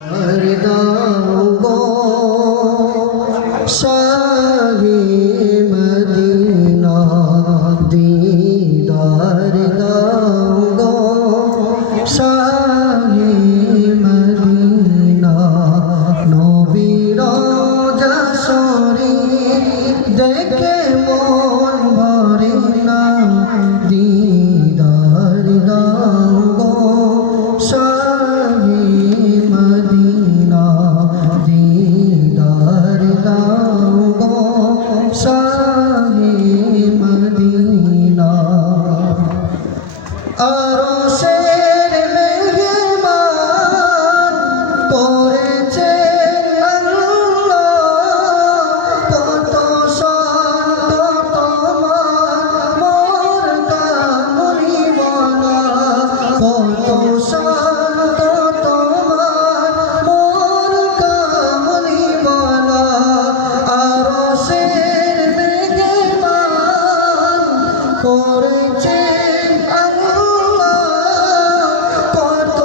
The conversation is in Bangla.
দাও গো শাহে মদিনা দিদার দাও গো শাহে মদিনা নবীর রওজা শরীফ দেখে মন ভরে না দিদার দাও গো শাহে মদিনা দিদার দাও গো শাহে মদিনা আরশের মেহমান করেছে আল্লাহ কত শান কত মান মোর কামলিওয়ালা কত শান কত মান মোর কামলিওয়ালা আরশের মেহমান করেছে কত